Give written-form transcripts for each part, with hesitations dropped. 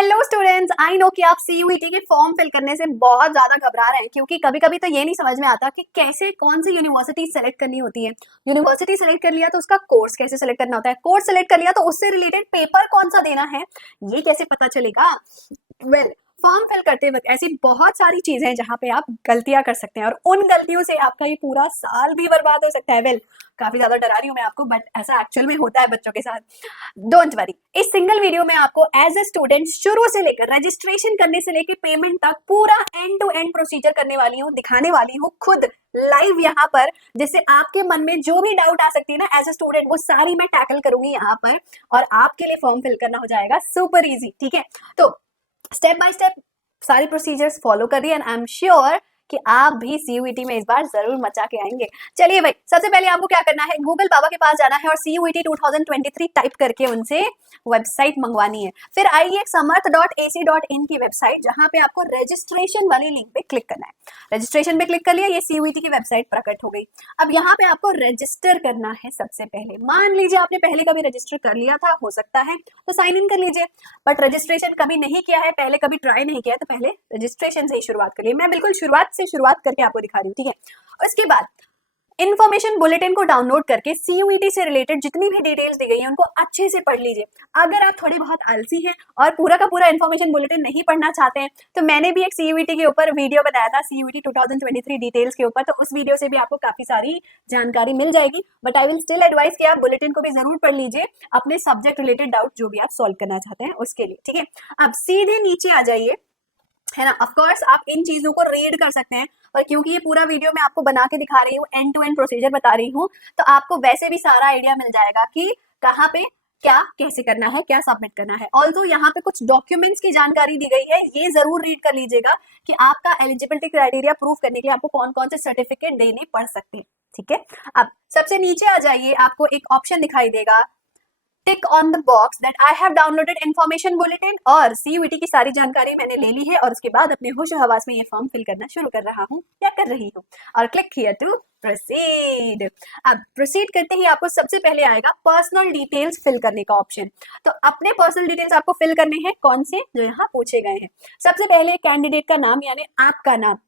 Hello students, I know कि आप CUET के फॉर्म फिल करने से बहुत ज्यादा घबरा रहे हैं क्योंकि कभी कभी तो ये नहीं समझ में आता कि कैसे कौन सी यूनिवर्सिटी सेलेक्ट करनी होती है। यूनिवर्सिटी सेलेक्ट कर लिया तो उसका कोर्स कैसे सेलेक्ट करना होता है, कोर्स सेलेक्ट कर लिया तो उससे रिलेटेड पेपर कौन सा देना है, ये कैसे पता चलेगा। वेल, फॉर्म फिल करते वक्त ऐसी बहुत सारी चीजें हैं जहां पे आप गलतियां कर सकते हैं और उन गलतियों से आपका ये पूरा साल भी बर्बाद हो सकता है। वेल, काफी ज्यादा डरा रही हूँ मैं आपको, बट ऐसा एक्चुअल में होता है बच्चों के साथ। डोंट वरी, इस सिंगल वीडियो में आपको एज ए स्टूडेंट शुरू से लेकर रजिस्ट्रेशन करने से लेकर पेमेंट तक पूरा एंड टू एंड प्रोसीजर करने वाली हूँ, दिखाने वाली हूँ खुद लाइव यहाँ पर, जिससे आपके मन में जो भी डाउट आ सकती है ना एज ए स्टूडेंट, वो सारी मैं टैकल करूंगी यहाँ पर और आपके लिए फॉर्म फिल करना हो जाएगा सुपर इजी। ठीक है, तो स्टेप बाय स्टेप सारी प्रोसीजर्स फॉलो करिए एंड आई एम श्योर कि आप भी सीयूईटी में इस बार जरूर मचा के आएंगे। चलिए भाई, सबसे पहले आपको क्या करना है, गूगल बाबा के पास जाना है और सीयूईटी 2023 टाइप करके उनसे वेबसाइट मंगवानी है। फिर आइए samarth.ac.in की वेबसाइट, जहां पे आपको रजिस्ट्रेशन वाली लिंक पे क्लिक करना है। रजिस्ट्रेशन पे क्लिक कर लिया, ये सीयूईटी की वेबसाइट प्रकट हो गई। अब यहाँ पे आपको रजिस्टर करना है। सबसे पहले मान लीजिए आपने पहले कभी रजिस्टर कर लिया था, हो सकता है तो साइन इन कर लीजिए, बट रजिस्ट्रेशन कभी नहीं किया है, पहले कभी ट्राई नहीं किया है, तो पहले रजिस्ट्रेशन से ही शुरुआत करिए। मैं बिल्कुल शुरुआत करके आपको दिखा रही हूँ। ठीक है, उसके बाद इन्फॉर्मेशन बुलेटिन को डाउनलोड करके सीयूईटी से रिलेटेड जितनी भी डिटेल्स दी गई हैं उनको अच्छे से पढ़ लीजिए। अगर आप थोड़े बहुत आलसी हैं और पूरा का पूरा इन्फॉर्मेशन बुलेटिन नहीं पढ़ना चाहते हैं, तो मैंने भी एक सीयूईटी के ऊपर वीडियो बनाया था, सीयूईटी 2023 डिटेल्स के ऊपर, तो उस वीडियो से भी आपको काफी सारी जानकारी मिल जाएगी। But I will still advice कि आप बुलेटिन को भी जरूर पढ़ लीजिए अपने सब्जेक्ट रिलेटेड डाउट जो भी आप सॉल्व करना चाहते हैं उसके लिए। ठीक है, अब सीधे नीचे आ जाइए, है ना। ऑफ कोर्स आप इन चीजों को रीड कर सकते हैं, पर क्योंकि ये पूरा वीडियो मैं आपको बना के दिखा रही हूँ, एंड टू एंड प्रोसीजर बता रही हूँ, तो आपको वैसे भी सारा आइडिया मिल जाएगा कि कहाँ पे क्या कैसे करना है, क्या सबमिट करना है। ऑल्सो यहाँ पे कुछ डॉक्यूमेंट्स की जानकारी दी गई है, ये जरूर रीड कर लीजिएगा कि आपका एलिजिबिलिटी क्राइटेरिया प्रूव करने के लिए आपको कौन कौन से सर्टिफिकेट देने पड़ सकते हैं। ठीक है, अब सबसे नीचे आ जाइए, आपको एक ऑप्शन दिखाई देगा, tick on the box that I have downloaded information bulletin, और सीयूईटी की सारी जानकारी मैंने ले ली है और उसके बाद अपने होश हवास में ये फॉर्म फिल करना शुरू कर रहा हूँ या कर रही हूँ, और क्लिक हियर टू प्रोसीड। अब प्रोसीड करते ही आपको सबसे पहले आएगा पर्सनल डिटेल्स फिल करने का ऑप्शन। तो अपने पर्सनल डिटेल्स आपको फिल करने हैं, कौन से, जो यहाँ पूछे गए हैं। सबसे पहले कैंडिडेट का नाम यानी आपका नाम।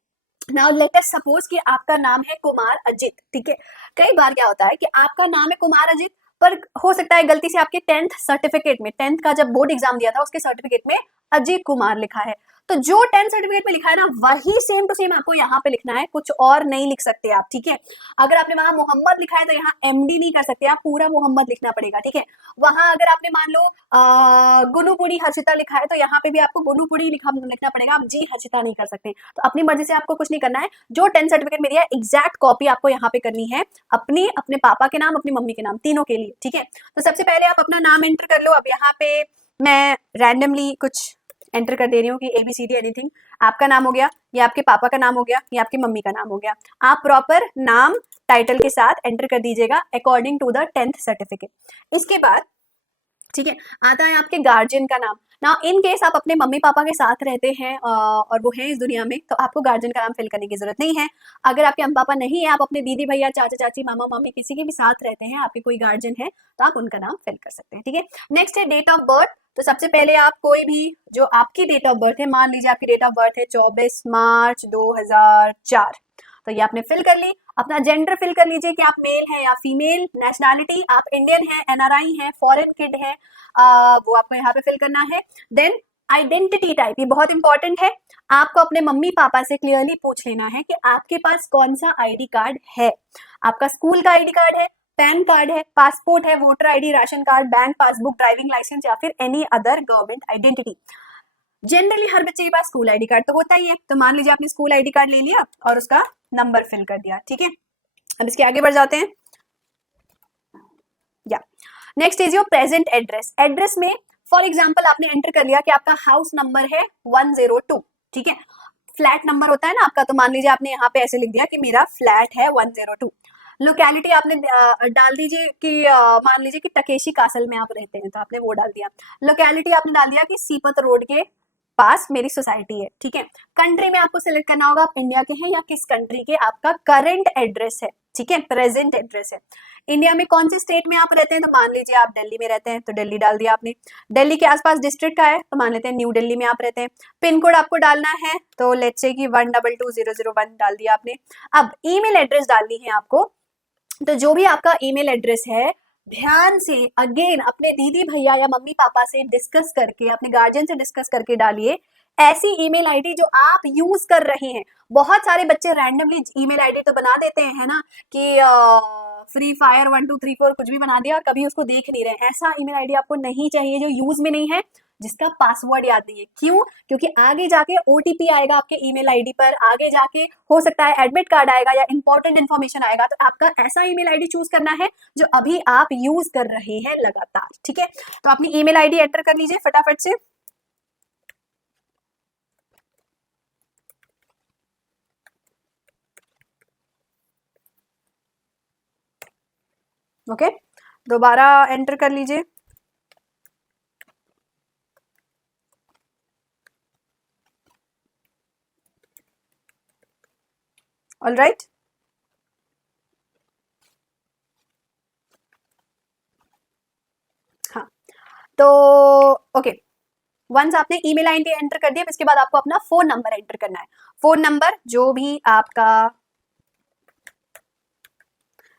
नाउ लेट अस सपोज कि आपका नाम है कुमार अजित। ठीक है, कई बार क्या होता है कि आपका नाम है कुमार अजित, पर हो सकता है गलती से आपके 10th सर्टिफिकेट में, 10th का जब बोर्ड एग्जाम दिया था उसके सर्टिफिकेट में अजीत कुमार लिखा है, तो जो 10th सर्टिफिकेट में लिखा है ना वही सेम टू सेम आपको यहाँ पे लिखना है, कुछ और नहीं लिख सकते आप। ठीक है, अगर आपने वहां मोहम्मद लिखा है तो यहाँ एमडी नहीं कर सकते, आप पूरा मोहम्मद लिखना पड़ेगा। ठीक है, वहां अगर आपने मान लो गुनुपुड़ी हर्षिता लिखा है तो यहाँ पे भी आपको गुनुपुड़ी लिखना पड़ेगा, आप जी हर्षिता नहीं कर सकते। तो अपनी मर्जी से आपको कुछ नहीं करना है, जो 10th सर्टिफिकेट में दिया है एग्जैक्ट कॉपी आपको यहाँ पे करनी है, अपनी, अपने पापा के नाम, अपनी मम्मी के नाम, तीनों के लिए। ठीक है, तो सबसे पहले आप अपना नाम एंटर कर लो। अब यहाँ पे मैं रैंडमली कुछ एंटर कर दे रही हूँ कि ABCD एनीथिंग। आपका नाम हो गया, ये आपके पापा का नाम हो गया, ये आपकी मम्मी का नाम हो गया। आप प्रॉपर नाम टाइटल के साथ एंटर कर दीजिएगा according to the 10th certificate. इसके बाद ठीक है, आता है आपके गार्जियन का नाम। ना इन केस आप अपने मम्मी पापा के साथ रहते हैं और वो हैं इस दुनिया में, तो आपको गार्जियन का नाम फिल करने की जरूरत नहीं है। अगर आपके मम्मी पापा नहीं है, आप अपने दीदी भैया, चाचा चाची, मामा मामी किसी के भी साथ रहते हैं, आपके कोई गार्जियन है, तो आप उनका नाम फिल कर सकते हैं। ठीक है, नेक्स्ट है डेट ऑफ बर्थ। तो सबसे पहले आप कोई भी जो आपकी डेट ऑफ बर्थ है, मान लीजिए आपकी डेट ऑफ बर्थ है 24 मार्च 2004, तो ये आपने फिल कर ली। अपना जेंडर फिल कर लीजिए कि आप मेल हैं या फीमेल। नेशनैलिटी, आप इंडियन हैं, NRI हैं, फॉरेन किड है, वो आपको यहाँ पे फिल करना है। देन आइडेंटिटी टाइप, ये बहुत इंपॉर्टेंट है, आपको अपने मम्मी पापा से क्लियरली पूछ लेना है कि आपके पास कौन सा ID कार्ड है। आपका स्कूल का ID कार्ड है, पैन कार्ड है, पासपोर्ट है, voter ID, ration card, bank passbook, driving licence या फिर any other government identity. Generally हर बच्चे के पास स्कूल ID कार्ड तो होता ही है, तो मान लीजिए आपने स्कूल ID कार्ड ले लिया और उसका नंबर फिल कर दिया। ठीक है, अब इसके आगे बढ़ जाते हैं। या next is your present address. Address में फॉर एग्जांपल आपने एंटर कर लिया कि आपका हाउस नंबर है 102। ठीक है, फ्लैट नंबर होता है ना आपका, तो मान लीजिए आपने यहाँ पे ऐसे लिख दिया कि मेरा फ्लैट है 102। लोकेलिटी आपने डाल दीजिए कि मान लीजिए कि टकेशी कासल में आप रहते हैं, तो आपने वो डाल दिया। लोकेलिटी आपने डाल दिया कि सीपत रोड के पास मेरी सोसाइटी है, ठीक है। कंट्री में आपको सिलेक्ट करना होगा आप इंडिया के हैं या किस कंट्री के आपका करंट एड्रेस है, ठीक है, प्रेजेंट एड्रेस है। इंडिया में कौन से स्टेट में आप रहते हैं, तो मान लीजिए आप दिल्ली में रहते हैं तो दिल्ली डाल दिया आपने। दिल्ली के आसपास डिस्ट्रिक्ट का है तो मान लेते हैं न्यू दिल्ली में आप रहते हैं। पिन कोड आपको डालना है तो लेट्स से कि 122001 डाल दिया आपने। अब ईमेल एड्रेस डालनी है आपको, तो जो भी आपका ईमेल एड्रेस है ध्यान से अगेन अपने दीदी भैया या मम्मी पापा से डिस्कस करके, अपने गार्जियन से डिस्कस करके डालिए ऐसी ईमेल आईडी जो आप यूज कर रहे हैं। बहुत सारे बच्चे रैंडमली ईमेल आईडी तो बना देते हैं, है ना, कि फ्री फायर 1234 कुछ भी बना दिया और कभी उसको देख नहीं रहे। ऐसा ईमेल आईडी आपको नहीं चाहिए जो यूज में नहीं है, जिसका पासवर्ड याद नहीं है। क्यों? क्योंकि आगे जाके ओटीपी आएगा आपके ईमेल आईडी पर, आगे जाके हो सकता है एडमिट कार्ड आएगा या इंपॉर्टेंट इन्फॉर्मेशन आएगा, तो आपका ऐसा ईमेल आईडी चूज करना है जो अभी आप यूज कर रहे हैं लगातार, ठीक है। तो अपनी ईमेल आईडी एंटर कर लीजिए फटाफट से। ओके, दोबारा एंटर कर लीजिए। ऑल राइट, हाँ, तो ओके, वंस आपने ईमेल आईडी एंटर कर दिया, इसके बाद आपको अपना फोन नंबर एंटर करना है। फोन नंबर जो भी आपका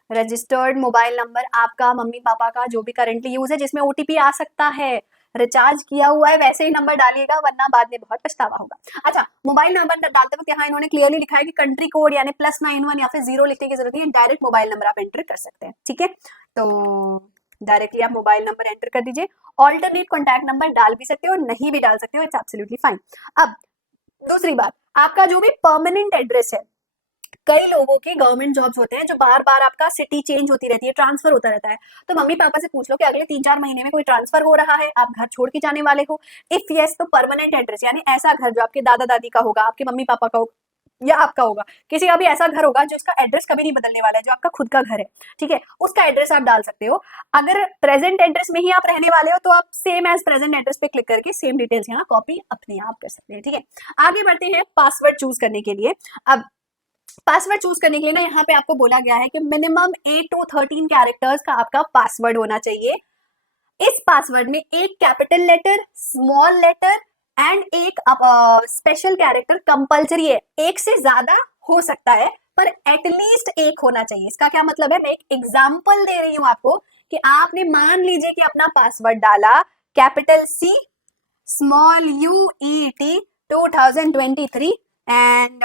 रजिस्टर्ड मोबाइल नंबर, आपका मम्मी पापा का जो भी करंटली यूज है, जिसमें ओटीपी आ सकता है, रिचार्ज किया हुआ है वैसे ही नंबर डालिएगा, वरना बाद में बहुत पछतावा होगा। अच्छा, मोबाइल नंबर डालते वक्त यहाँ इन्होंने क्लियरली लिखा है कि कंट्री कोड यानी +91 या फिर 0 लिखने की जरूरत नहीं है, डायरेक्ट मोबाइल नंबर आप एंटर कर सकते हैं, ठीक है। तो डायरेक्टली आप मोबाइल नंबर एंटर कर दीजिए। ऑल्टरनेट कॉन्टैक्ट नंबर डाल भी सकते हो, नहीं भी डाल सकते हो, इट्स एब्सोल्युटली फाइन। अब दूसरी बात, आपका जो भी परमानेंट एड्रेस है, कई लोगों के गवर्नमेंट जॉब्स होते हैं जो बार बार आपका सिटी चेंज होती रहती है, ट्रांसफर होता रहता है, तो मम्मी पापा से पूछ लो कि अगले 3-4 महीने में कोई ट्रांसफर हो रहा है, आप घर छोड़ के जाने वाले हो। इफ यस, तो परमानेंट एड्रेस यानी ऐसा घर जो आपके दादा दादी का होगा, आपके मम्मी पापा का होगा या आपका होगा, किसी का भी ऐसा घर होगा जो उसका एड्रेस कभी नहीं बदलने वाला है, जो आपका खुद का घर है, ठीक है, उसका एड्रेस आप डाल सकते हो। अगर प्रेजेंट एड्रेस में ही आप रहने वाले हो तो आप सेम एज प्रेजेंट एड्रेस पे क्लिक करके सेम डिटेल्स यहाँ कॉपी अपने आप कर सकते हैं, ठीक है। आगे बढ़ते हैं पासवर्ड चूज करने के लिए। अब पासवर्ड चूज करने के लिए ना यहाँ पे आपको बोला गया है कि मिनिमम 8 to 13 कैरेक्टर्स का आपका पासवर्ड होना चाहिए। इस पासवर्ड में एक capital letter, small letter and एक स्पेशल कैरेक्टर कंपलसरी है। एक से ज्यादा हो सकता है पर एटलीस्ट एक होना चाहिए। इसका क्या मतलब है, मैं एक एग्जांपल दे रही हूं आपको कि आपने मान लीजिए कि अपना पासवर्ड डाला capital C small UET 2023 and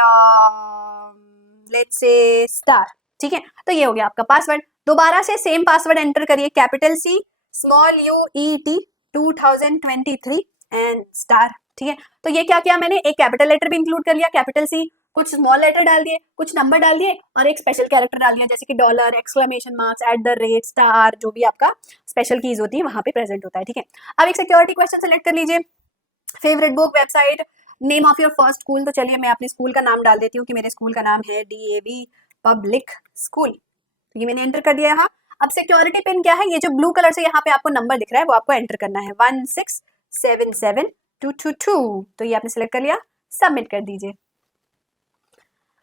let's say star, ठीक है। तो ये हो गया आपका पासवर्ड। दोबारा से सेम पासवर्ड एंटर करिए, capital C small UET 2023 and star, ठीक है। तो ये क्या किया मैंने, एक कैपिटल लेटर भी इंक्लूड कर लिया कैपिटल C, कुछ स्मॉल लेटर डाल दिए, कुछ नंबर डाल दिए और एक स्पेशल कैरेक्टर डाल दिया जैसे कि डॉलर, एक्सक्लेमेशन मार्क्स, @ स्टार, जो भी आपका स्पेशल कीज होती है वहां पे प्रेजेंट होता है, ठीक है। अब एक सिक्योरिटी क्वेश्चन सेलेक्ट कर लीजिए, favourite book, website, name of your first school. तो चलिए मैं अपने स्कूल का नाम डाल देती हूँ कि मेरे स्कूल का नाम है DAV पब्लिक स्कूल, तो ये मैंने एंटर कर दिया यहाँ। अब सिक्योरिटी पिन क्या है, ये जो ब्लू कलर से यहाँ पे आपको नंबर दिख रहा है वो आपको एंटर करना है 1677222, तो ये आपने सिलेक्ट कर लिया, सबमिट कर दीजिए।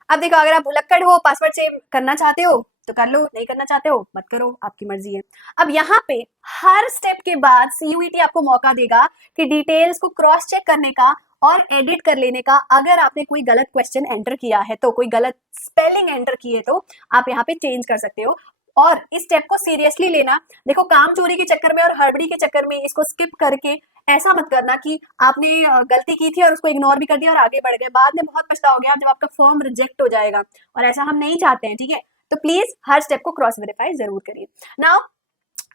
अब देखो, अगर आप भुलक्कड़ हो, पासवर्ड सेव करना चाहते हो तो कर लो, नहीं करना चाहते हो मत करो, आपकी मर्जी है। अब यहाँ पे हर स्टेप के बाद CUET आपको मौका देगा कि डिटेल्स को क्रॉस चेक करने का और एडिट कर लेने का। अगर आपने कोई गलत क्वेश्चन एंटर किया है तो, कोई गलत स्पेलिंग एंटर की है तो आप यहाँ पे चेंज कर सकते हो। और इस स्टेप को सीरियसली लेना। देखो, काम चोरी के चक्कर में और हड़बड़ी के चक्कर में इसको स्किप करके ऐसा मत करना कि आपने गलती की थी और उसको इग्नोर भी कर दिया और आगे बढ़ गए, बाद में बहुत पछताओगे आप जब आपका फॉर्म रिजेक्ट हो जाएगा, और ऐसा हम नहीं चाहते हैं, ठीक है। तो प्लीज हर स्टेप को क्रॉस वेरीफाई जरूर करिए। नाउ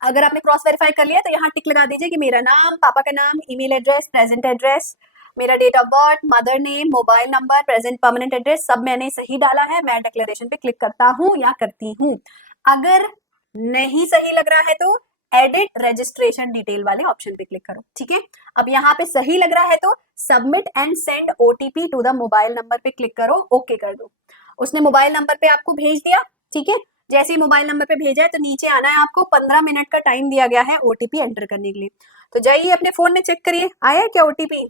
अगर आपने क्रॉस वेरीफाई कर लिया तो यहाँ टिक लगा दीजिए कि मेरा नाम, पापा का नाम, ईमेल एड्रेस, प्रेजेंट एड्रेस, मेरा date of birth, mother name, mobile number, present permanent address सब मैंने सही डाला है। मैं डिक्लेरेशन पे क्लिक करता हूँ या करती हूँ। अगर नहीं सही लग रहा है तो एडिट रजिस्ट्रेशन डिटेल वाले ऑप्शन पे क्लिक करो, ठीक है। अब यहाँ पे सही लग रहा है तो submit and send OTP to the mobile number पे क्लिक करो, ओके कर दो। उसने मोबाइल नंबर पे आपको भेज दिया, ठीक है। जैसे ही मोबाइल नंबर पे भेजा है तो नीचे आना है, आपको 15 मिनट का टाइम दिया गया है OTP एंटर करने के लिए। तो जाइए अपने फोन में चेक करिए आया है क्या OTP।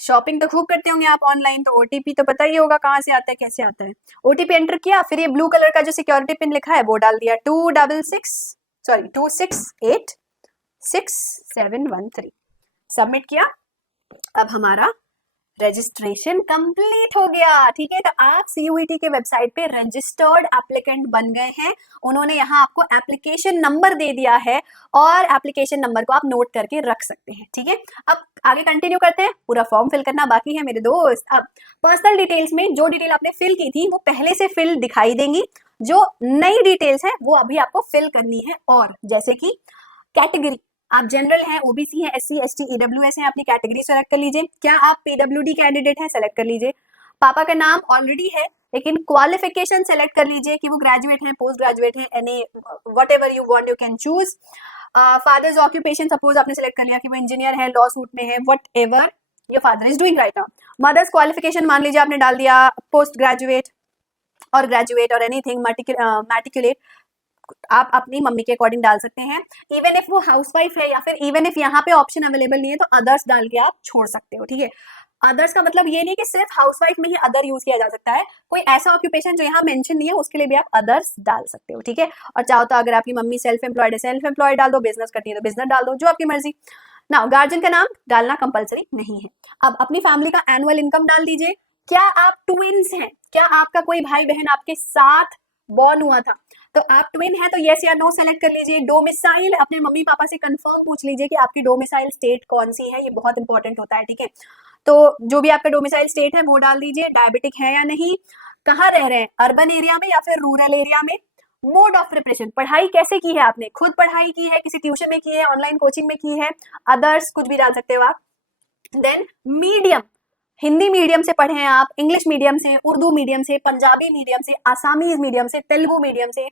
शॉपिंग तो खूब करते होंगे आप ऑनलाइन, तो ओटीपी तो पता ही होगा कहाँ से आता है, कैसे आता है। ओटीपी एंटर किया, फिर ये ब्लू कलर का जो सिक्योरिटी पिन लिखा है वो डाल दिया, 2686713। सबमिट किया, अब हमारा रजिस्ट्रेशन कंप्लीट हो गया। ठीक है, तो आप सीयूईटी के वेबसाइट पे रजिस्टर्ड एप्लीकेंट बन गए हैं। उन्होंने यहाँ आपको एप्लीकेशन नंबर दे दिया है और एप्लीकेशन नंबर को आप नोट करके रख सकते हैं। ठीक है, अब आगे कंटिन्यू करते हैं। पूरा फॉर्म फिल करना बाकी है मेरे दोस्त। अब पर्सनल डिटेल्स में जो डिटेल आपने फिल की थी वो पहले से फिल दिखाई देंगी, जो नई डिटेल्स है वो अभी आपको फिल करनी है। और जैसे कि कैटेगरी, आप जनरल हैं, ओबीसी हैं, एससी एसटी ईडब्ल्यूएस हैं, अपनी कैटेगरी सेलेक्ट कर लीजिए। क्या आप पीडब्ल्यूडी कैंडिडेट हैं, सेलेक्ट कर लीजिए। पापा का नाम ऑलरेडी है, लेकिन क्वालिफिकेशन सेलेक्ट कर लीजिए कि वो ग्रेजुएट हैं, पोस्ट ग्रेजुएट हैं, any whatever you want you can choose. Father's occupation suppose आपने सेलेक्ट कर लिया कि वो इंजीनियर है, लॉ सूट में है, whatever your father is doing right now. Mother's qualification मान लीजिए आपने डाल दिया पोस्ट ग्रेजुएट और ग्रेजुएट और एनीथिंग मैटिकुलेट, आप अपनी मम्मी के अकॉर्डिंग डाल सकते हैं। इवन इफ वो हाउसवाइफ है या फिर इवन इफ यहाँ पे ऑप्शन अवेलेबल नहीं है तो अदर्स डाल के आप छोड़ सकते हो। ठीक है, अदर्स का मतलब ये नहीं कि सिर्फ हाउसवाइफ में ही अदर यूज किया जा सकता है, कोई ऐसा ऑक्यूपेशन जो यहाँ मेंशन नहीं है उसके लिए भी आप अदर्स डाल सकते हो। ठीक है, और चाहो तो अगर आपकी मम्मी सेल्फ एम्प्लॉयड है, सेल्फ एम्प्लॉयड डाल दो, बिजनेस करती है तो बिजनेस डाल दो, जो आपकी मर्जी। ना गार्जियन का नाम डालना कंपलसरी नहीं है। अब अपनी फैमिली का एनुअल इनकम डाल दीजिए। क्या आप ट्विंस हैं, क्या आपका कोई भाई बहन आपके साथ बॉर्न हुआ था, तो आप ट्विन है तो यस या नो सेलेक्ट कर लीजिए। डोमिसाइल अपने मम्मी पापा से कंफर्म पूछ लीजिए कि आपकी डोमिसाइल स्टेट कौन सी है, ये बहुत इंपॉर्टेंट होता है। ठीक है, तो जो भी आपका डोमिसाइल स्टेट है वो डाल दीजिए। डायबिटिक है या नहीं, कहाँ रह रहे हैं, अर्बन एरिया में या फिर रूरल एरिया में। मोड ऑफ प्रिपरेशन, पढ़ाई कैसे की है आपने, खुद पढ़ाई की है, किसी ट्यूशन में की है, ऑनलाइन कोचिंग में की है, अदर्स कुछ भी डाल सकते हो आप। देन मीडियम, हिंदी मीडियम से पढ़े हैं आप, इंग्लिश मीडियम से, उर्दू मीडियम से, पंजाबी मीडियम से, आसामीज मीडियम से, तेलुगु मीडियम से,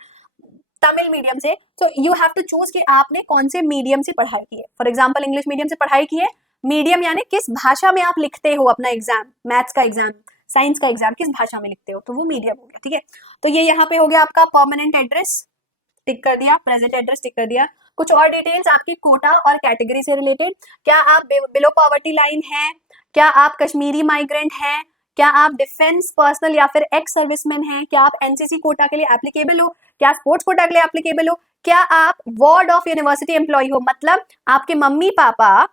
तमिल मीडियम से। तो यू हैव टू चूज कि आपने कौन से मीडियम से पढ़ाई की है। फॉर एग्जाम्पल इंग्लिश मीडियम से पढ़ाई की है, मीडियम यानी किस भाषा में आप लिखते हो अपना एग्जाम, मैथ्स का एग्जाम, साइंस का एग्जाम किस भाषा में लिखते हो, तो वो मीडियम हो गया। ठीक है, तो ये यहाँ पे हो गया आपका परमानेंट एड्रेस, टिक कर दिया, प्रेजेंट एड्रेस टिक कर दिया। कुछ और डिटेल्स आपकी कोटा और कैटेगरी से रिलेटेड, क्या आप बिलो पॉवर्टी लाइन है, क्या आप कश्मीरी माइग्रेंट हैं, क्या आप डिफेंस पर्सनल या फिर एक्स सर्विसमैन हैं, क्या आप एनसीसी कोटा के लिए एप्लीकेबल हो, क्या स्पोर्ट्स कोटा के लिए एप्लीकेबल हो, क्या आप वार्ड ऑफ यूनिवर्सिटी एम्प्लॉय हो, मतलब आपके मम्मी पापा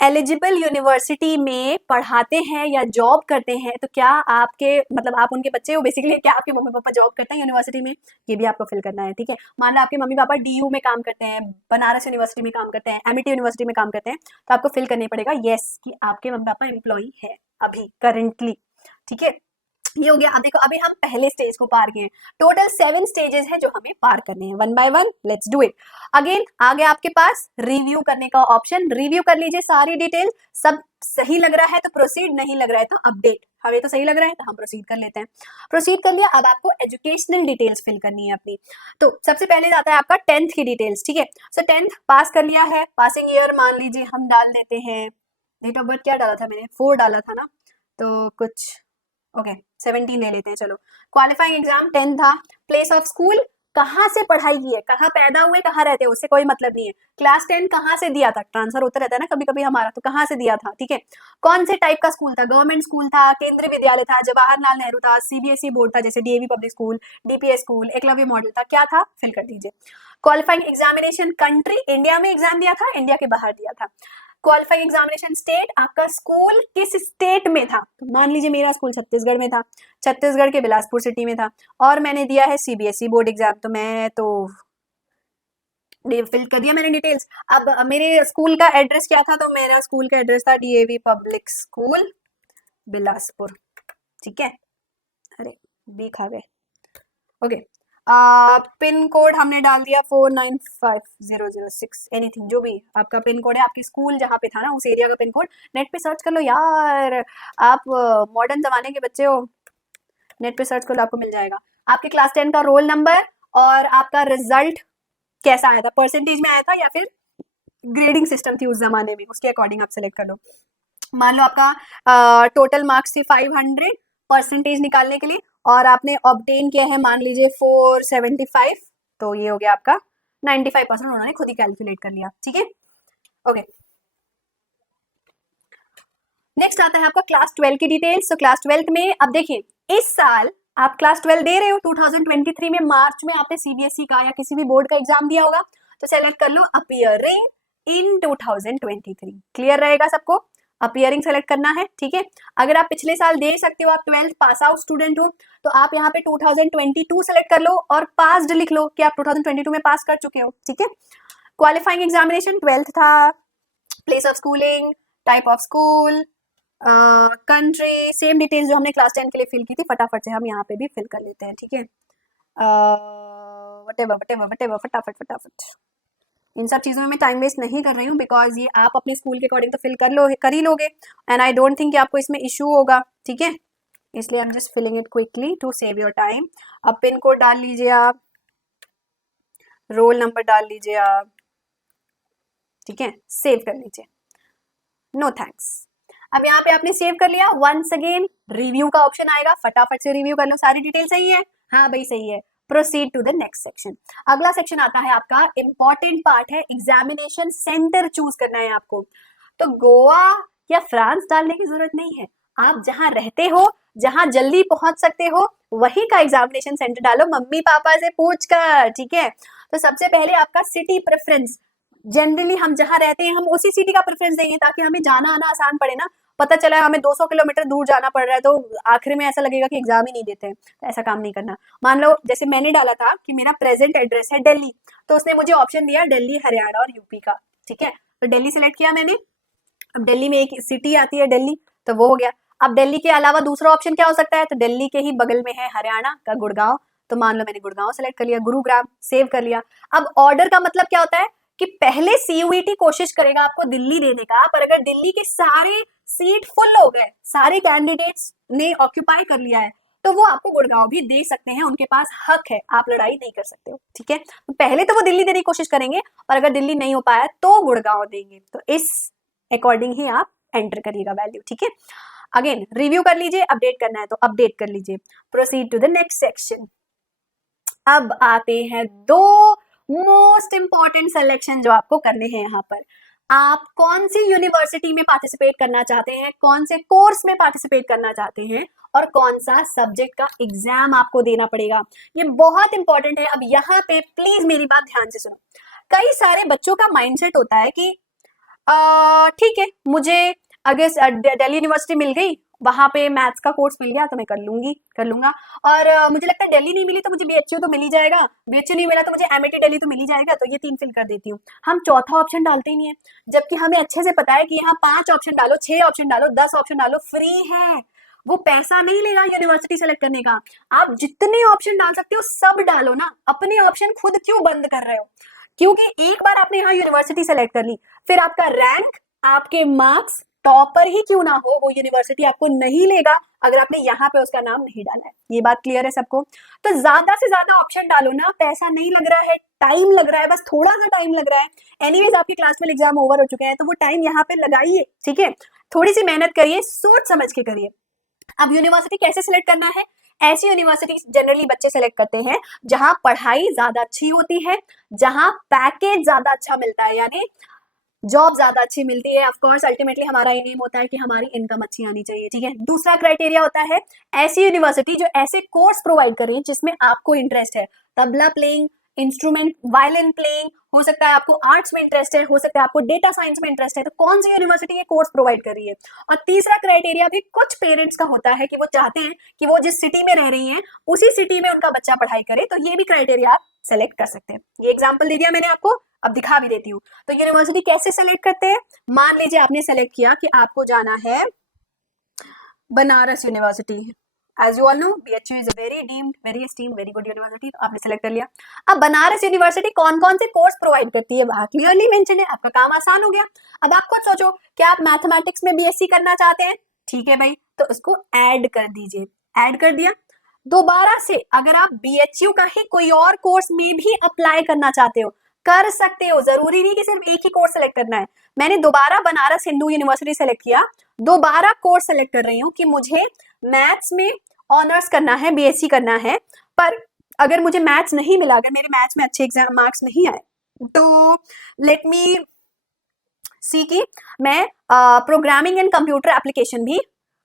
एलिजिबल यूनिवर्सिटी में पढ़ाते हैं या जॉब करते हैं, तो क्या आपके मतलब आप उनके बच्चे हो बेसिकली, क्या आपके मम्मी पापा जॉब करते हैं यूनिवर्सिटी में, ये भी आपको फिल करना है। ठीक है, मान लो आपके मम्मी पापा डीयू में काम करते हैं, बनारस यूनिवर्सिटी में काम करते हैं, एमिटी यूनिवर्सिटी में काम करते हैं, तो आपको फिल करना पड़ेगा यस कि आपके मम्मी पापा एम्प्लॉय है अभी करेंटली। ठीक है, ये हो गया। अब देखो अभी हम पहले स्टेज को पार किए हैं, टोटल 7 स्टेजेस हैं जो हमें पार करने हैं, one by one let's do it. Again आ गया आपके पास रिव्यू करने का ऑप्शन, रिव्यू कर लीजिए सारी डिटेल, सब सही लग रहा है तो प्रोसीड, नहीं लग रहा है तो अपडेट। हमें तो सही लग रहा है तो हम प्रोसीड कर लेते हैं। प्रोसीड कर लिया, अब आपको एजुकेशनल डिटेल्स फिल करनी है अपनी। तो सबसे पहले जाता है आपका 10th की डिटेल्स। ठीक है, सो 10th पास कर लिया है, पासिंग ईयर मान लीजिए हम डाल देते हैं, डेट ऑफ बर्थ क्या डाला था मैंने, 4 डाला था ना, तो कुछ ओके 17 ले लेते हैं चलो। क्वालिफाइंग एग्जाम 10 था। प्लेस ऑफ स्कूल, कहाँ से पढ़ाई की है, कहाँ पैदा हुए, कहाँ रहते हैं, उससे कोई मतलब नहीं है। क्लास 10 कहाँ से दिया था, ट्रांसफर होता रहता है ना कभी कभी हमारा, तो कहाँ से दिया था। ठीक है, कौन से टाइप का स्कूल था, गवर्नमेंट स्कूल था, केंद्रीय विद्यालय था, जवाहरलाल नेहरू था, सीबीएसई बोर्ड था जैसे DAV public school, DPS school, Eklavya model था, क्या था फिल कर दीजिए। क्वालिफाइंग एग्जामिनेशन कंट्री, इंडिया में एग्जाम दिया था, इंडिया के बाहर दिया था। क्वालिफाइंग एग्जामिनेशन स्टेट, आपका स्कूल किस स्टेट में था, तो मान लीजिए मेरा स्कूल छत्तीसगढ़ में था, छत्तीसगढ़ के बिलासपुर सिटी में था, और मैंने दिया है सीबीएसई बोर्ड एग्जाम, तो मैं तो फिल कर दिया मैंने डिटेल्स। अब मेरे स्कूल का एड्रेस क्या था, तो मेरा स्कूल का एड्रेस था डीएवी पब्लिक स्कूल बिलासपुर। ठीक है, अरे बी खा गए। ओके, पिन कोड हमने डाल दिया 495006, एनीथिंग जो भी आपका पिन कोड है, आपकी स्कूल जहाँ पे था ना उस एरिया का पिन कोड, नेट पे सर्च कर लो यार, आप मॉडर्न जमाने के बच्चे हो, नेट पे सर्च कर लो आपको मिल जाएगा। आपके क्लास 10 का रोल नंबर और आपका रिजल्ट कैसा आया था, परसेंटेज में आया था या फिर ग्रेडिंग सिस्टम थी उस जमाने में, उसके अकॉर्डिंग आप सेलेक्ट कर लो। मान लो आपका टोटल मार्क्स थे 500 परसेंटेज निकालने के लिए, और आपने ऑब्टेन किया है मान लीजिए 475, तो ये हो गया आपका 95%, उन्होंने खुद ही कैलकुलेट कर लिया। ठीक है, ओके। नेक्स्ट आता है आपका क्लास 12 की डिटेल्स। तो क्लास 12 में अब देखिए इस साल आप क्लास 12 दे रहे हो 2023 में, मार्च में आपने सीबीएसई का या किसी भी बोर्ड का एग्जाम दिया होगा, तो सेलेक्ट कर लो अपीयरिंग इन 2023। क्लियर रहेगा सबको, अपीयरिंग सेलेक्ट करना है, ठीक है। अगर आप पिछले साल दे सकते हो, आप 12th पास आउट स्टूडेंट हो, तो आप यहाँ पे 2022 सेलेक्ट कर लो और पास्ड लिख लो कि आप 2022 में पास कर चुके हो, ठीक है। क्वालिफाइंग एग्जामिनेशन 12th था, place of schooling, type of school, country, same details जो हमने क्लास 10 के लिए फिल की थी, फटाफट से हम यहाँ पे भी फिल कर लेते हैं, ठीक है। वटेवर फटाफट फटाफट, इन सब चीज़ों में मैं टाइम वेस्ट नहीं कर रही हूँ, बिकॉज ये आप अपने स्कूल के अकॉर्डिंग तो फिल कर ही लोगे, एंड आई डोंट थिंक कि आपको इसमें इशू होगा, ठीक है। इसलिए I am just filling it quickly to save your time. अब पिन कोड डाल लीजिए आप, रोल नंबर डाल लीजिए आप, ठीक है, सेव कर लीजिए, नो थैंक्स। अब यहाँ पे आपने सेव कर लिया, वंस अगेन रिव्यू का ऑप्शन आएगा, फटाफट से रिव्यू कर लो, सारी डिटेल सही है, हाँ भाई सही है, proceed to the next section. अगला सेक्शन आता है आपका, इंपॉर्टेंट पार्ट है, एग्जामिनेशन सेंटर चूज करना है आपको। तो गोवा या फ्रांस डालने की जरूरत नहीं है, आप जहां रहते हो, जहां जल्दी पहुंच सकते हो, वही का एग्जामिनेशन सेंटर डालो, मम्मी पापा से पूछ कर, ठीक है। तो सबसे पहले आपका सिटी प्रेफरेंस, जनरली हम जहां रहते हैं हम उसी सिटी का प्रेफरेंस देंगे ताकि हमें जाना आना आसान पड़े ना। पता चला है हमें 200 किलोमीटर दूर जाना पड़ रहा है तो आखिर में ऐसा लगेगा कि एग्जाम ही नहीं देते हैं, तो ऐसा काम नहीं करना। मान लो जैसे मैंने डाला था कि मेरा प्रेजेंट एड्रेस है दिल्ली, तो उसने मुझे ऑप्शन दिया दिल्ली, हरियाणा और यूपी का, ठीक है। तो दिल्ली सेलेक्ट किया मैंने, अब दिल्ली में एक सिटी आती है दिल्ली, तो वो हो गया। अब दिल्ली के अलावा दूसरा ऑप्शन क्या हो सकता है, तो दिल्ली के ही बगल में है हरियाणा का गुड़गांव, तो मान लो मैंने गुड़गांव सेलेक्ट कर लिया, गुरुग्राम सेव कर लिया। अब ऑर्डर का मतलब क्या होता है कि पहले सीयूईटी कोशिश करेगा आपको दिल्ली देने का, पर अगर दिल्ली के सारे सीट फुल हो गए, सारे कैंडिडेट्स ने ऑक्यूपाई कर लिया है, तो वो आपको गुड़गांव भी दे सकते हैं, उनके पास हक है, आप लड़ाई नहीं कर सकते हो, ठीक है। तो पहले तो वो दिल्ली देने की कोशिश करेंगे, और अगर दिल्ली नहीं हो पाया तो गुड़गांव देंगे, तो इस अकॉर्डिंग ही आप एंटर करिएगा वैल्यू, ठीक है। अगेन रिव्यू कर लीजिए, अपडेट करना है तो अपडेट कर लीजिए, proceed to the next section. अब आते हैं दो मोस्ट इंपॉर्टेंट सिलेक्शन जो आपको करने हैं यहाँ पर। आप कौन सी यूनिवर्सिटी में पार्टिसिपेट करना चाहते हैं, कौन से कोर्स में पार्टिसिपेट करना चाहते हैं, और कौन सा सब्जेक्ट का एग्जाम आपको देना पड़ेगा, ये बहुत इंपॉर्टेंट है। अब यहाँ पे प्लीज मेरी बात ध्यान से सुनो। कई सारे बच्चों का माइंडसेट होता है कि ठीक है, मुझे अगर दिल्ली यूनिवर्सिटी मिल गई, वहां पे मैथ्स का कोर्स मिल गया तो मैं कर लूंगा, और मुझे लगता है दिल्ली नहीं मिली तो मुझे बीएचयू तो मिल ही जाएगा, बीएचयू नहीं मिला तो मुझे एमआईटी दिल्ली तो मिल ही जाएगा, तो ये 3 फिल कर देती हूँ। हम चौथा ऑप्शन डालते ही नहीं है, जबकि हमें अच्छे से पता है कि यहाँ 5 ऑप्शन डालो, 6 ऑप्शन डालो, 10 ऑप्शन डालो, फ्री है, वो पैसा नहीं लेगा यूनिवर्सिटी सेलेक्ट करने का। आप जितने ऑप्शन डाल सकते हो सब डालो ना, अपने ऑप्शन खुद क्यों बंद कर रहे हो? क्योंकि एक बार आपने यहाँ यूनिवर्सिटी सेलेक्ट कर ली, फिर आपका रैंक, आपके मार्क्स टॉपर ही क्यों ना हो, वो यूनिवर्सिटी आपको नहीं लेगा अगर आपने यहाँ पे उसका नाम नहीं डाला है। ये बात क्लियर है सबको? तो ज्यादा से ज्यादा ऑप्शन डालो ना, पैसा नहीं लग रहा है, टाइम लग रहा है, बस थोड़ा सा टाइम लग रहा है। एनीवेज आपके क्लास 12 एग्जाम ओवर हो चुके हैं, तो वो टाइम यहाँ पे लगाइए, ठीक है। थोड़ी सी मेहनत करिए, सोच समझ के करिए। अब यूनिवर्सिटी कैसे सिलेक्ट करना है? ऐसी यूनिवर्सिटी जनरली बच्चे सेलेक्ट करते हैं जहां पढ़ाई ज्यादा अच्छी होती है, जहां पैकेज ज्यादा अच्छा मिलता है, यानी जॉब ज्यादा अच्छी मिलती है। ऑफ कोर्स अल्टीमेटली हमारा एम होता है कि हमारी इनकम अच्छी आनी चाहिए, ठीक है। दूसरा क्राइटेरिया होता है ऐसी यूनिवर्सिटी जो ऐसे कोर्स प्रोवाइड कर रही है जिसमें आपको इंटरेस्ट है, tabla playing, instrument, violin playing, हो सकता है आपको आर्ट्स में इंटरेस्ट है, हो सकता है आपको डेटा साइंस में इंटरेस्ट है, तो कौन सी यूनिवर्सिटी ये कोर्स प्रोवाइड कर रही है। और तीसरा क्राइटेरिया भी कुछ पेरेंट्स का होता है कि वो चाहते हैं कि वो जिस सिटी में रह रही हैं उसी सिटी में उनका बच्चा पढ़ाई करे, तो ये भी क्राइटेरिया आप सेलेक्ट कर सकते हैं। ये एग्जाम्पल दे दिया मैंने आपको, अब दिखा भी देती हूँ। तो यूनिवर्सिटी कैसे सेलेक्ट करते हैं? मान लीजिए आपने सेलेक्ट किया कि आपको जाना है Banaras university. As you all know, BHU is a very deemed, very esteemed, very good university, तो आपने सेलेक्ट कर लिया। अब बनारस यूनिवर्सिटी कौन कौन से कोर्स प्रोवाइड करती है वहां क्लियरली मेंशन है, आपका काम आसान हो गया। अब आप खुद सोचो, क्या आप मैथमेटिक्स में बीएससी करना चाहते हैं? ठीक है भाई, तो इसको ऐड कर दीजिए, ऐड कर दिया। दोबारा से अगर आप बीएचयू का ही कोई और कोर्स में भी अप्लाई करना चाहते हो, कर सकते हो, जरूरी नहीं कि सिर्फ एक ही कोर्स सेलेक्ट करना है। मैंने दोबारा बनारस हिंदू यूनिवर्सिटी सेलेक्ट किया, दोबारा कोर्स सेलेक्ट कर रही हूँ कि मुझे मैथ्स में ऑनर्स करना है, बीएससी करना है, पर अगर मुझे मैथ्स नहीं मिला, अगर मेरे मैथ्स में अच्छे एग्जाम मार्क्स नहीं आए, तो लेट मी सी की मैं प्रोग्रामिंग एंड कंप्यूटर एप्लीकेशन भी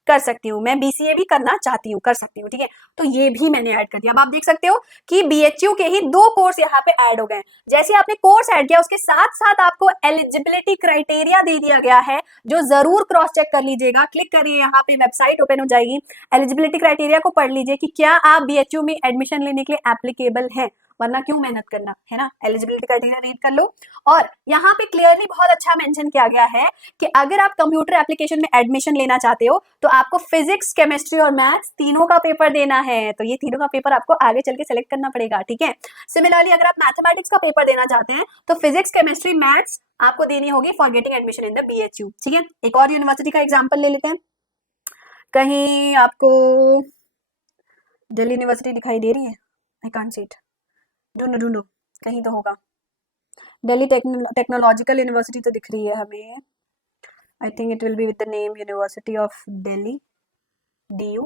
कर सकती हूँ, मैं बीसीए भी करना चाहती हूँ, कर सकती हूँ, ठीक है। तो ये भी मैंने ऐड कर दिया। अब आप देख सकते हो कि बीएचयू के ही 2 कोर्स यहाँ पे ऐड हो गए। जैसे आपने कोर्स ऐड किया उसके साथ साथ आपको एलिजिबिलिटी क्राइटेरिया दे दिया गया है, जो जरूर क्रॉस चेक कर लीजिएगा। क्लिक करिए, यहाँ पे वेबसाइट ओपन हो जाएगी, एलिजिबिलिटी क्राइटेरिया को पढ़ लीजिए कि क्या आप बीएचयू में एडमिशन लेने के लिए एप्लीकेबल हैं, वरना क्यों मेहनत करना, है ना। एलिजिबिलिटी क्राइटेरिया रीड कर लो। और यहाँ पे क्लियरली बहुत अच्छा मेंशन किया गया है कि अगर आप कंप्यूटर एप्लीकेशन में एडमिशन लेना चाहते हो तो आपको फिजिक्स, केमिस्ट्री और मैथ्स तीनों का पेपर देना है। तो ये तीनों का पेपर आपको आगे चल के सेलेक्ट करना पड़ेगा, ठीक है। सिमिलरली अगर आप मैथमेटिक्स का पेपर देना चाहते हैं तो फिजिक्स, केमिस्ट्री, मैथ्स आपको देनी होगी for getting admission in the BHU, ठीक है। एक और यूनिवर्सिटी का एग्जाम्पल ले लेते हैं। कहीं आपको दिल्ली यूनिवर्सिटी दिखाई दे रही है? आई कांट सी इट, ढूंढो ढूंढो, कहीं तो होगा। दिल्ली टेक्नोलॉजिकल यूनिवर्सिटी तो दिख रही है हमें। I think it will be with the name university of Delhi, DU,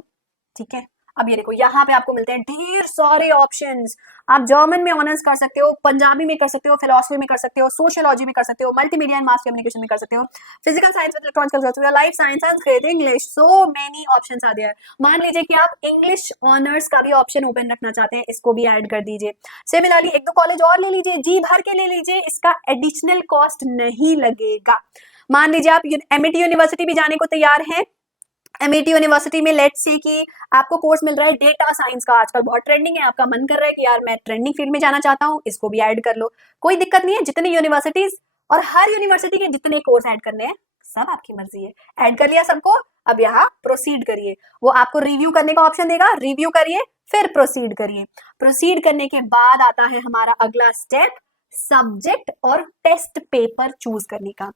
ठीक है। अब ये देखो यहाँ पे आपको मिलते हैं ढेर सारे ऑप्शंस। आप जर्मन में ऑनर्स कर सकते हो, पंजाबी में कर सकते हो, फिलोसफी में कर सकते हो, सोशियोलॉजी में कर सकते हो, मल्टीमीडिया एंड मास कम्युनिकेशन में कर सकते हो, फिजिकल साइंस विद इलेक्ट्रॉनिक्स कर सकते हो, life science, Sanskrit, English, so many options are there. मान लीजिए कि आप इंग्लिश ऑनर्स का भी ऑप्शन ओपन रखना चाहते हैं, इसको भी ऐड कर दीजिए। सिमिलरली 1-2 कॉलेज और ले लीजिए, जी भर के ले लीजिए, इसका एडिशनल कॉस्ट नहीं लगेगा। मान लीजिए आप एमआईटी यूनिवर्सिटी भी जाने को तैयार हैं। एमआईटी यूनिवर्सिटी में लेट्स से कि आपको कोर्स मिल रहा है डेटा साइंस का, आजकल बहुत ट्रेंडिंग है, आपका मन कर रहा है कि यार मैं ट्रेंडिंग फील्ड में जाना चाहता हूँ, इसको भी ऐड कर लो, कोई दिक्कत नहीं है। जितनी यूनिवर्सिटीज और हर यूनिवर्सिटी के जितने कोर्स ऐड करने हैं सब आपकी मर्जी है। ऐड कर लिया सबको, अब यहाँ प्रोसीड करिए। वो आपको रिव्यू करने का ऑप्शन देगा, रिव्यू करिए फिर प्रोसीड करिए। प्रोसीड करने के बाद आता है हमारा अगला स्टेप, सब्जेक्ट और टेस्ट पेपर चूज करने का।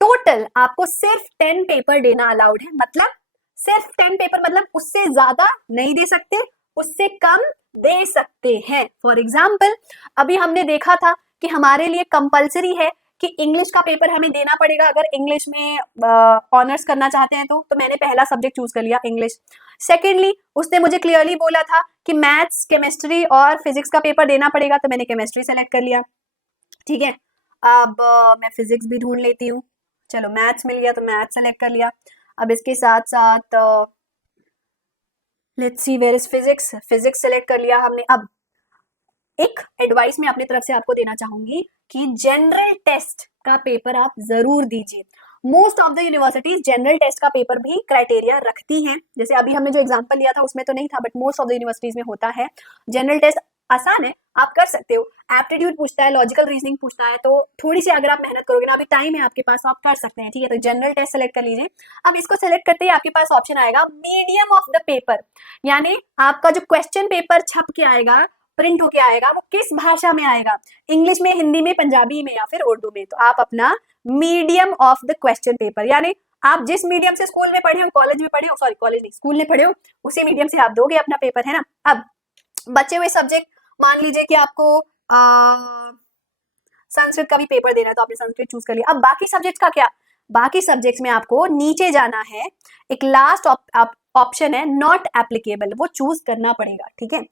टोटल आपको सिर्फ 10 पेपर देना अलाउड है, मतलब सिर्फ 10 पेपर, मतलब उससे ज्यादा नहीं दे सकते, उससे कम दे सकते हैं। फॉर एग्जाम्पल अभी हमने देखा था कि हमारे लिए कंपलसरी है कि इंग्लिश का पेपर हमें देना पड़ेगा अगर इंग्लिश में ऑनर्स करना चाहते हैं तो मैंने पहला सब्जेक्ट चूज कर लिया इंग्लिश। सेकेंडली उसने मुझे क्लियरली बोला था कि मैथ्स, केमिस्ट्री और फिजिक्स का पेपर देना पड़ेगा, तो मैंने केमिस्ट्री सेलेक्ट कर लिया, ठीक है। अब मैं फिजिक्स भी ढूंढ लेती हूँ, चलो मैथ्स मिल गया तो मैथ्स सेलेक्ट कर लिया। अब इसके साथ साथ let's see where is physics, physics select कर लिया हमने। अब एक एडवाइस मैं अपनी तरफ से आपको देना चाहूंगी कि जनरल टेस्ट का पेपर आप जरूर दीजिए। Most of the universities general test का पेपर भी क्राइटेरिया रखती हैं, जैसे अभी हमने जो एग्जांपल लिया था उसमें तो नहीं था, but most of the universities में होता है। जनरल टेस्ट आसान है, आप कर सकते हो। एप्टीट्यूड पूछता है, लॉजिकल रीजनिंग पूछता है, तो थोड़ी सी अगर आप मेहनत करोगे ना, अभी टाइम है आपके पास, आप कर सकते हैं, ठीक है। तो जनरल टेस्ट सेलेक्ट कर लीजिए। अब इसको सेलेक्ट करते ही आपके पास ऑप्शन आएगा मीडियम ऑफ द पेपर, यानी आपका जो क्वेश्चन पेपर छप के आएगा, प्रिंट होके आएगा, वो किस भाषा में आएगा, इंग्लिश में, हिंदी में, पंजाबी में या फिर उर्दू में। तो आप अपना medium of the question paper, यानी आप जिस मीडियम से स्कूल में पढ़े हो, कॉलेज में पढ़े हो, सॉरी कॉलेज नहीं, स्कूल में पढ़े हो, उसी मीडियम से आप दोगे अपना पेपर, है ना। अब बचे हुए सब्जेक्ट, मान लीजिए कि आपको संस्कृत का भी पेपर देना है तो आपने संस्कृत चूज कर लिया। अब बाकी सब्जेक्ट्स का क्या, बाकी सब्जेक्ट्स में आपको नीचे जाना है, एक लास्ट ऑप्शन है नॉट एप्लीकेबल, वो चूज करना पड़ेगा, ठीक है।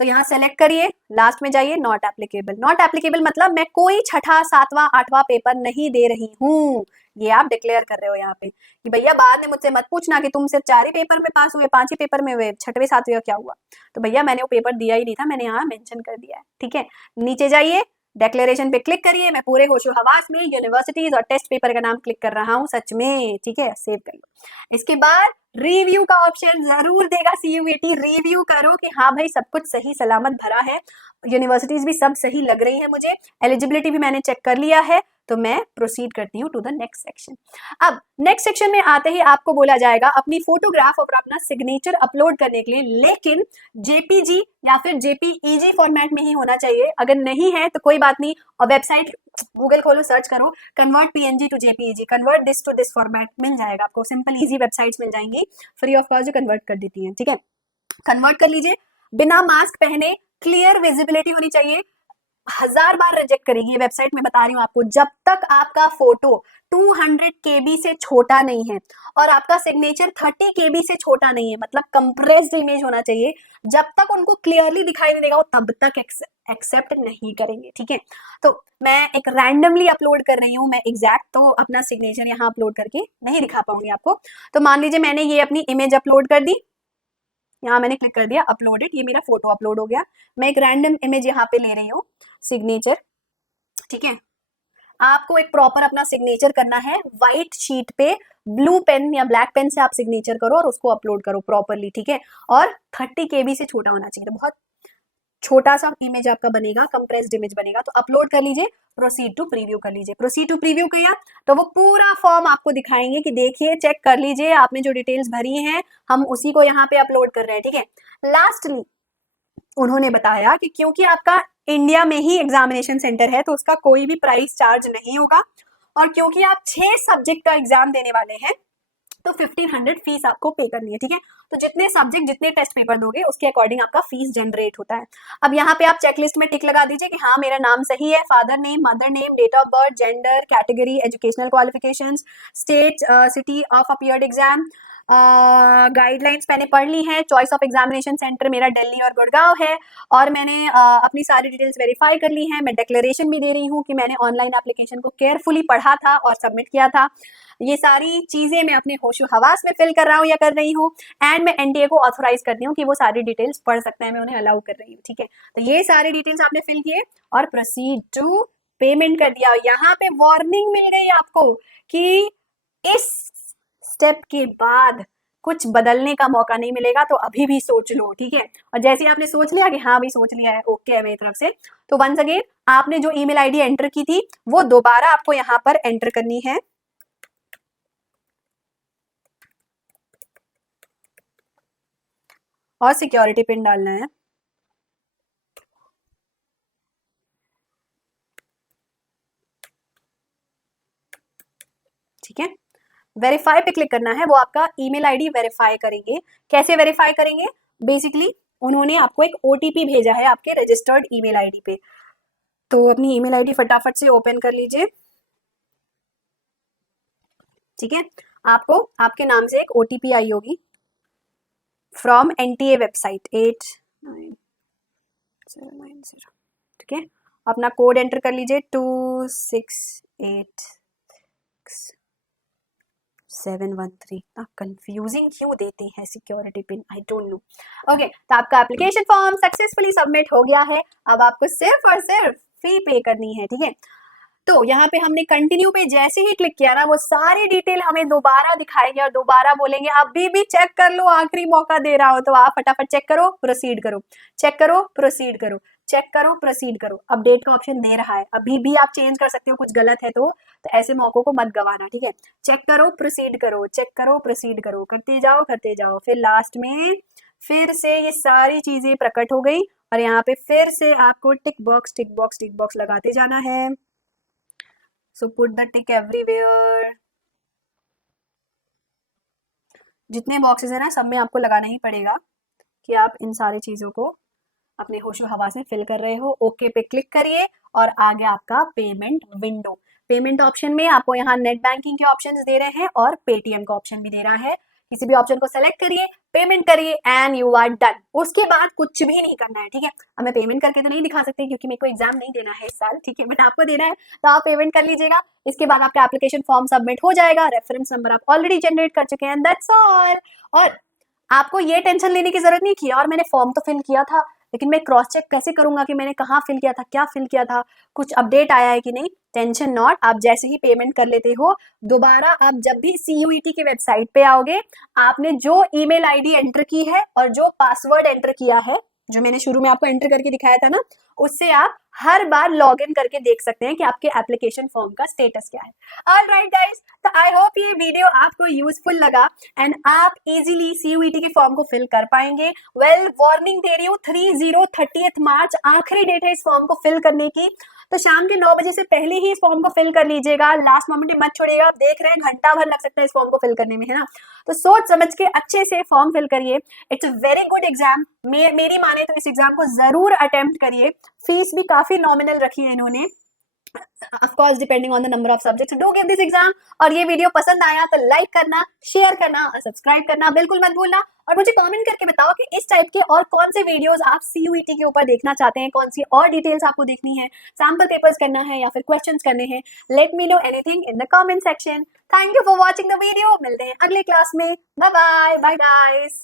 तो यहाँ सेलेक्ट करिए, लास्ट में जाइए, नॉट एप्लीकेबल। नॉट एप्लीकेबल मतलब मैं कोई छठा, सातवां, आठवां पेपर नहीं दे रही हूँ, ये आप डिक्लेयर कर रहे हो यहाँ पे कि भैया बाद में मुझसे मत पूछना कि तुम सिर्फ 4 ही पेपर में पास हुए, 5 ही पेपर में हुए, छठवें सातवें का क्या हुआ। तो भैया मैंने वो पेपर दिया ही नहीं था, मैंने यहाँ मेंशन कर दिया है, ठीक है। नीचे जाइए, डिक्लेरेशन पे क्लिक करिए, मैं पूरे होशो हवास में यूनिवर्सिटीज और टेस्ट पेपर का नाम क्लिक कर रहा हूँ, सच में, ठीक है, सेव कर लो। इसके बाद रिव्यू का ऑप्शन जरूर देगा CUET, रिव्यू करो कि हाँ भाई सब कुछ सही सलामत भरा है, यूनिवर्सिटीज भी सब सही लग रही है मुझे, एलिजिबिलिटी भी मैंने चेक कर लिया है, तो मैं प्रोसीड करती हूँ टू द नेक्स्ट सेक्शन। अब नेक्स्ट सेक्शन में आते ही आपको बोला जाएगा अपनी फोटोग्राफ और अपना सिग्नेचर अपलोड करने के लिए, लेकिन JPG या फिर JPEG फॉर्मेट में ही होना चाहिए, अगर नहीं है तो कोई बात नहीं, और वेबसाइट गूगल खोलो, सर्च करो convert PNG to JPEG, convert this to this format, मिल जाएगा आपको, सिंपल इजी वेबसाइट्स मिल जाएंगी फ्री ऑफ कॉस्ट जो कन्वर्ट कर देती हैं, ठीक है। कन्वर्ट कर लीजिए, बिना मास्क पहने, क्लियर विजिबिलिटी होनी चाहिए, 1000 बार रिजेक्ट करेगी ये वेबसाइट, मैं बता रही हूँ आपको। जब तक आपका फोटो 200 KB से छोटा नहीं है और आपका सिग्नेचर 30 KB से छोटा नहीं है, मतलब कंप्रेस्ड इमेज होना चाहिए, जब तक उनको क्लियरली दिखाई नहीं देगा वो तब तक एक्सेप्ट नहीं करेंगे, ठीक है। तो मैं एक रैंडमली अपलोड कर रही हूँ, मैं एग्जैक्ट तो अपना सिग्नेचर यहाँ अपलोड करके नहीं दिखा पाऊंगी आपको। तो मान लीजिए मैंने ये अपनी इमेज अपलोड कर दी, यहाँ मैंने क्लिक कर दिया अपलोडेड, ये मेरा फोटो अपलोड हो गया। मैं एक रैंडम इमेज यहाँ पे ले रही हूँ सिग्नेचर, ठीक है। आपको एक प्रॉपर अपना सिग्नेचर करना है, व्हाइट शीट पे ब्लू पेन या ब्लैक पेन से आप सिग्नेचर करो और उसको अपलोड करो प्रॉपरली, ठीक है। और 30 KB से छोटा होना चाहिए, तो बहुत छोटा सा इमेज आपका बनेगा, कंप्रेस्ड इमेज बनेगा। तो अपलोड कर लीजिए, प्रोसीड टू प्रीव्यू कर लीजिए। प्रोसीड टू प्रीव्यू किया तो वो पूरा फॉर्म आपको दिखाएंगे कि देखिए चेक कर लीजिए आपने जो डिटेल्स भरी हैं हम उसी को यहाँ पे अपलोड कर रहे हैं, ठीक है। लास्टली उन्होंने बताया कि क्योंकि आपका इंडिया में ही एग्जामिनेशन सेंटर है तो उसका कोई भी प्राइस चार्ज नहीं होगा, और क्योंकि आप 6 सब्जेक्ट का एग्जाम देने वाले हैं तो 1500 फीस आपको पे करनी है, ठीक है। तो जितने सब्जेक्ट जितने टेस्ट पेपर दोगे उसके अकॉर्डिंग आपका फीस जनरेट होता है। अब यहाँ पे आप चेकलिस्ट में टिक लगा दीजिए कि हाँ मेरा नाम सही है, father name, mother name, date of birth, gender, category, educational qualifications, state, city of appeared exam, guidelines मैंने पढ़ ली है, चॉइस ऑफ एग्जामिनेशन सेंटर मेरा दिल्ली और गुड़गांव है, और मैंने अपनी सारी डिटेल्स वेरीफाई कर ली हैं। मैं डिक्लेरेशन भी दे रही हूँ कि मैंने ऑनलाइन एप्लीकेशन को केयरफुली पढ़ा था और सबमिट किया था। ये सारी चीजें मैं अपने होशो हवास में फिल कर रहा हूँ या कर रही हूँ, एंड मैं एनटीए को ऑथोराइज करती हूँ कि वो सारी डिटेल्स पढ़ सकते हैं, मैं उन्हें अलाउ कर रही हूँ, ठीक है। तो ये सारी डिटेल्स आपने फिल किए और प्रोसीड टू पेमेंट कर दिया। यहाँ पे वार्निंग मिल गई आपको कि इस स्टेप के बाद कुछ बदलने का मौका नहीं मिलेगा, तो अभी भी सोच लो, ठीक है। और जैसे आपने सोच लिया कि हाँ भी सोच लिया है, ओके है मेरी तरफ से, तो वंस अगेन आपने जो ईमेल आईडी एंटर की थी वो दोबारा आपको यहाँ पर एंटर करनी है, और सिक्योरिटी पिन डालना है, ठीक है। वेरीफाई पे क्लिक करना है, वो आपका ईमेल आईडी वेरीफाई करेंगे। कैसे वेरीफाई करेंगे? बेसिकली उन्होंने आपको एक ओटीपी भेजा है आपके रजिस्टर्ड ईमेल आईडी पे, तो अपनी ईमेल आईडी फटाफट से ओपन कर लीजिए, ठीक है। आपको आपके नाम से एक ओटीपी आई होगी फ्रॉम एनटीए वेबसाइट 89790, ठीक है। अपना कोड एंटर कर लीजिए 2686 कंफ्यूजिंग क्यों देते हैं security pin, I don't know. Okay, तो आपका एप्लीकेशन फॉर्म सक्सेसफुली सबमिट हो गया है। अब आपको सिर्फ और सिर्फ फी पे करनी है, ठीक है। तो यहाँ पे हमने कंटिन्यू पे जैसे ही क्लिक किया ना वो सारी डिटेल हमें दोबारा दिखाएंगे और दोबारा बोलेंगे अभी भी चेक कर लो, आखिरी मौका दे रहा हो तो आप फटाफट चेक करो, प्रोसीड करो, चेक करो, प्रोसीड करो, चेक करो, प्रोसीड करो। अपडेट का ऑप्शन दे रहा है, अभी भी आप चेंज कर सकते हो, कुछ गलत है तो ऐसे मौकों को मत गवाना, ठीक है। चेक करो, प्रोसीड करो, चेक करो, प्रोसीड करो, करते जाओ करते जाओ। फिर लास्ट में फिर से ये सारी चीजें प्रकट हो गई और यहाँ पे फिर से आपको टिक बॉक्स टिक बॉक्स टिक बॉक्स लगाते जाना है। So put the tick everywhere. जितने बॉक्सेस है ना सब में आपको लगाना ही पड़ेगा कि आप इन सारी चीजों को अपने होशो हवास में फिल कर रहे हो। ओके पे क्लिक करिए और आगे आपका पेमेंट विंडो, पेमेंट ऑप्शन में आपको यहाँ नेट बैंकिंग के ऑप्शंस दे रहे हैं और पेटीएम का ऑप्शन भी दे रहा है। किसी भी ऑप्शन को सेलेक्ट करिए, पेमेंट करिए एंड यू आर डन। उसके बाद कुछ भी नहीं करना है, ठीक है। अब मैं पेमेंट करके तो नहीं दिखा सकती क्योंकि मेरे को एग्जाम नहीं देना है इस साल, ठीक है, बट आपको देना है तो आप पेमेंट कर लीजिएगा। इसके बाद आपका एप्लीकेशन फॉर्म सबमिट हो जाएगा, रेफरेंस नंबर आप ऑलरेडी जनरेट कर चुके हैं, दैट्स ऑल। और आपको ये टेंशन लेने की जरूरत नहीं कि यार मैंने फॉर्म तो फिल किया था लेकिन मैं क्रॉस चेक कैसे करूंगा कि मैंने कहाँ फिल किया था, क्या फिल किया था, कुछ अपडेट आया है कि नहीं। टेंशन नॉट, आप जैसे ही पेमेंट कर लेते हो दोबारा आप जब भी सीयूईटी की वेबसाइट पे आओगे, आपने जो ईमेल आईडी एंटर की है और जो पासवर्ड एंटर किया है, जो मैंने शुरू में आपको एंटर करके दिखाया था ना, उससे आप हर बार लॉग इन करके देख सकते हैं कि आपके एप्लीकेशन फॉर्म का स्टेटस क्या है। ऑलराइट गाइस, तो आई होप ये वीडियो आपको यूजफुल लगा एंड आप इजीली सीयूईटी के फॉर्म को फिल कर पाएंगे। वेल वार्निंग दे रही हूँ, 30 मार्च आखिरी डेट है इस फॉर्म को फिल करने की। तो शाम के 9 बजे से पहले ही इस फॉर्म को फिल कर लीजिएगा, लास्ट मोमेंट में मत छोड़िएगा। आप देख रहे हैं घंटा भर लग सकता है इस फॉर्म को फिल करने में, है ना। तो सोच समझ के अच्छे से फॉर्म फिल करिए। It's a very good exam, मेरी माने तो इस एग्जाम को जरूर अटेम्प्ट करिए। फीस भी काफी नॉमिनल रखी है इन्होंने, of course depending on the number of subjects. Do give this exam। और ये वीडियो पसंद आया तो लाइक करना, शेयर करना और सब्सक्राइब करना बिल्कुल मत भूलना। और मुझे कमेंट करके बताओ कि इस टाइप के और कौन से वीडियोस आप CUET के ऊपर देखना चाहते हैं, कौन सी और डिटेल्स आपको देखनी है, सैम्पल पेपर्स करना है या फिर क्वेश्चंस करने हैं। Let me know anything in the comment section. Thank you for watching the video. मिलते हैं अगले क्लास में। Bye bye, bye guys.